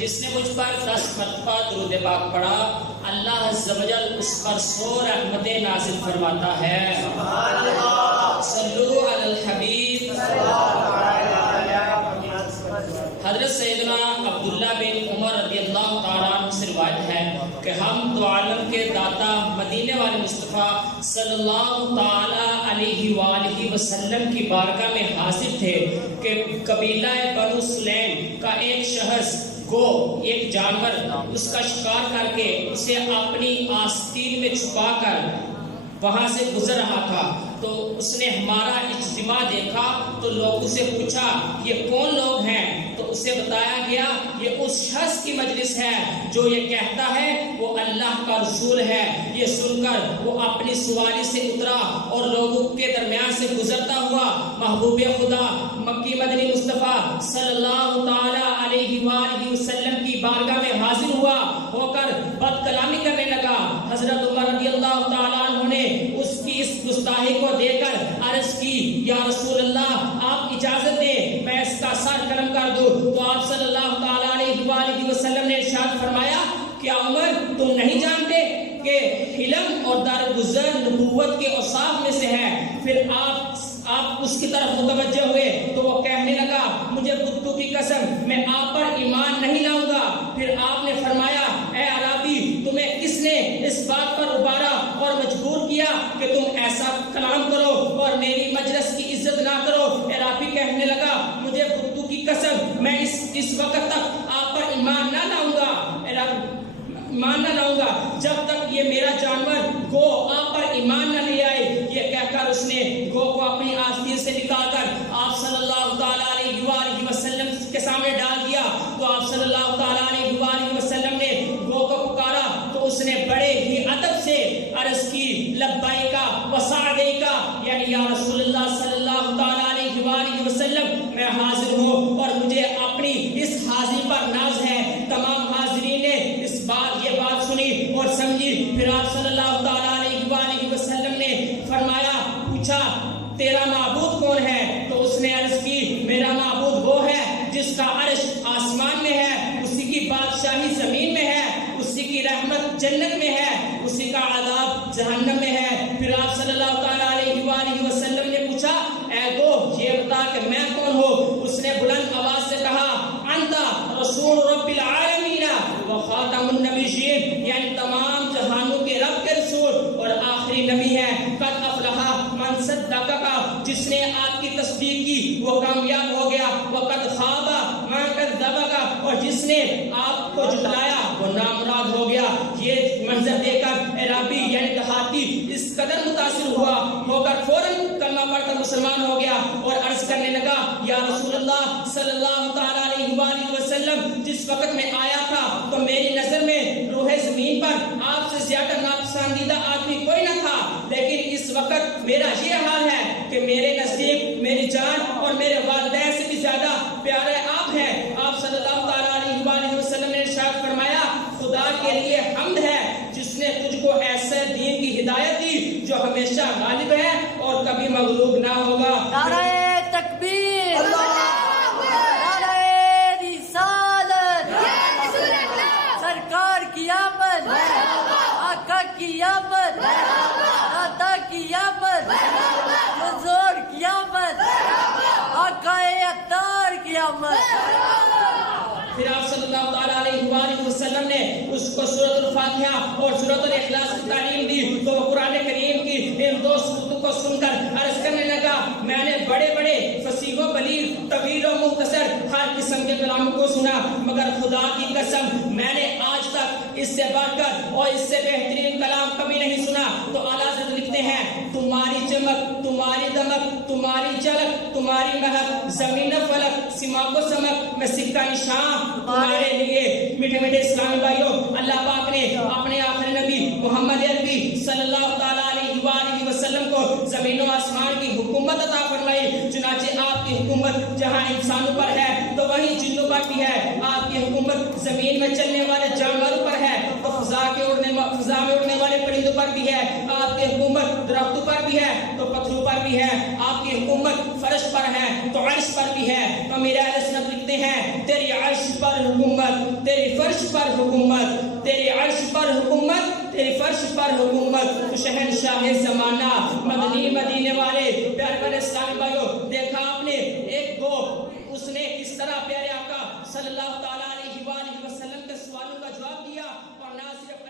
جس نے مجھ پر 10 مرتبہ درود پاک پڑھا اللہ عز و جل اس پر 100 رحمتیں نازل فرماتا ہے. صلو علی الحبیب. حضرت سیدنا عبداللہ بن عمر رضی اللہ تعالیٰ عنہ سے روایت ہے کہ ہم دو عالم کے داتا مدینے والے مصطفیٰ صلی اللہ تعالیٰ علیہ وآلہ وسلم کی بارگاہ میں حاضر تھے کہ قبیلہ بنو سلیم کا ایک شخص کو ایک جانور اس کا شکار کر کے اسے اپنی آستین میں چھپا کر وہاں سے گزر رہا تھا. تو اس نے ہمارا اجتماع دیکھا تو لوگوں سے پوچھا یہ کون لوگ ہیں؟ تو اسے بتایا گیا یہ اس شخص کی مجلس ہے جو یہ کہتا ہے وہ اللہ کا رسول ہے. یہ سن کر وہ اپنی سواری سے اترا اور لوگوں کے درمیان سے گزرتا ہوا محبوب خدا مکی مدنی مصطفیٰ صلی اللہ تعالی علیہ وآلہ وسلم کی بارگاہ میں حاضر ہو کر بد کلامی کرنے لگا. حضرت عمر رضی اللہ تعالیٰ عنہ نے اس کی اس گستاخی کو دیکھ کر عرض کی یا رسول اللہ آپ اجازت دیں میں اس کا سر قلم کر دوں. تو آپ صلی اللہ تعالیٰ علیہ وآلہ وسلم نے ارشاد فرمایا کیا عمر تم نہیں جانتے کہ حلم اور درگزر نبوت کے اوصاف میں سے ہے؟ پھر آپ اس کی طرف متوجہ ہوئے تو وہ کہنے لگا مجھے بتوں کی قسم میں آپ پر ایمان نہیں لاؤں گا. پھر آپ نے فرمایا اے عربی تمہیں کس نے اس بات پر ابھارا اور مجبور کیا کہ تم ایسا کلام کرو اور میری مجلس کی عزت نہ کرو؟ عربی کہنے لگا مجھے بتوں کی قسم میں اس وقت تک آپ پر ایمان نہ لاؤں گا جب تک یہ میرا جانور گو آپ پر ایمان نہ لے آئے. یہ کہہ کر اس نے گو کو اپنی آستین سے نکال کر آپ صلی اللہ تعالیٰ علیہ وآلہ وسلم کے سامنے ڈال دیا. تو آپ صلی اللہ تعالیٰ علیہ وآلہ وسلم نے گو کو پکارا تو اس نے بڑے ہی ادب سے عرض کی لبیکا وسعدیکا یعنی یا رسول اللہ صلی اللہ تعالیٰ علیہ وآلہ وسلم میں حاضر ہوں اور مجھے اپنی اس حاضری پر ناز ہے. تمام حاضرین نے یہ بات سنی اور سمجھی. پھر آپ صلی اللہ تعالیٰ علیہ وآلہ وسلم نے فرمایا پوچھا تیرا معبود کون ہے؟ تو اس نے عرض کی میرا معبود وہ ہے جس کا عرش آسمان میں ہے, اسی کی بادشاہی زمین میں ہے, اسی کی رحمت جنت میں ہے, اسی کا عذاب جہنم میں ہے. پھر آپ صلی اللہ تعالیٰ علیہ وآلہ وسلم نے پوچھا اے گو یہ بتا کہ میں کون ہوں؟ اس نے بلند آواز سے کہا انت رسول رب العالمین و خاتم النبیین یعنی تمام جہانوں کے رب کے رسول اور آخری نبی ہے. قد افلح من صدقک جس نے آپ کی تصدیق کی وہ کامیاب ہو گیا. وقد خاب من کذبک اور جس نے آپ کو جھٹلایا وہ نامراد ہو گیا. یہ منظر دیکھ کر عربی یعنی دیہاتی اس قدر متاثر ہو کر فوراً کلمہ پڑھ کر مسلمان ہو گیا اور عرض کرنے لگا یا رسول اللہ صلی اللہ تعالیٰ علیہ وآلہ وسلم جس وقت میں آیا تھا تو میری نظر میں روح زمین پر آپ سے زیادہ ناپسندیدہ آدمی کوئی نہ تھا, لیکن اس وقت میرا یہ حال ہے کہ میرے نزدیک میری جان اور میرے والدین سے بھی زیادہ پیارے آپ ہیں. آپ صلی اللہ تعالیٰ علیہ وآلہ وسلم نے ارشاد فرمایا خدا کے لیے حمد ہے جس نے تجھ کو ایسے دین کی ہدایت دی جو ہمیشہ غالب ہے اور کبھی مغلوب نہ ہوگا. نعرہ تکبیر, نعرہ رسالت, سرکار کی آمد, آقا کی آمد, دادا کی آمد, حضور کی آمد, آقا اتار کی آمد. پھر آپ صلی اللہ تعالیٰ علیہ وآلہ وسلم نے اس کو سورۃ الفاتحہ اور سورۃ الاخلاص کی تعلیم دی تو وہ قرآن کریم کی ان دو سورتوں کو سن کر عرض کرنے لگا میں نے بڑے بڑے فصیح و بلیغ طویل و مختصر ہر قسم کے کلاموں کو سنا مگر خدا کی قسم میں نے آج تک اس سے بڑھ کر اور اس سے بہترین کلام کبھی نہیں سنا. تو اعلیٰ حضرت لکھتے ہیں تمہاری چمک, تمہاری دمک, تمہاری جھلک, تمہاری مہک, زمین و فلک, سماق و سمک میں سکہ نشان تمہارے لیے. میٹھے میٹھے اسلامی بھائیوں, اللہ پاک نے اپنے آخری نبی محمد عربی صلی اللہ تعالیٰ علیہ وآلہ وسلم کو زمین و آسمان کی حکومت عطا فرمائی. چنانچہ آپ کی حکومت جہاں انسانوں پر ہے تو وہیں جنوں پر بھی ہے. آپ کی حکومت زمین میں چلنے والے جانوروں پر ہے تو فضا میں اڑنے والے پرندوں پر بھی ہے. آپ کی حکومت درختوں پر بھی ہے تو پتھروں پر بھی ہے. آپ کی حکومت فرش پر ہے تو عرش پر بھی ہے. تو میرے اہل سنت کرتے ہیں تیری عرش پر حکومت، تیری فرش پر حکومت، تیری عرش پر حکومت، تیری فرش پر حکومت، شہنشاہ زمانہ، مدنی مدینے والے پیارے پیارے اسلامی بھائیوں، دیکھا آپ نے ایک کو اس نے کس طرح پیارے آقا صلی اللہ تعالیٰ علیہ وآلہ وسلم کے سوالوں کا جواب دیا، اور نہ صرف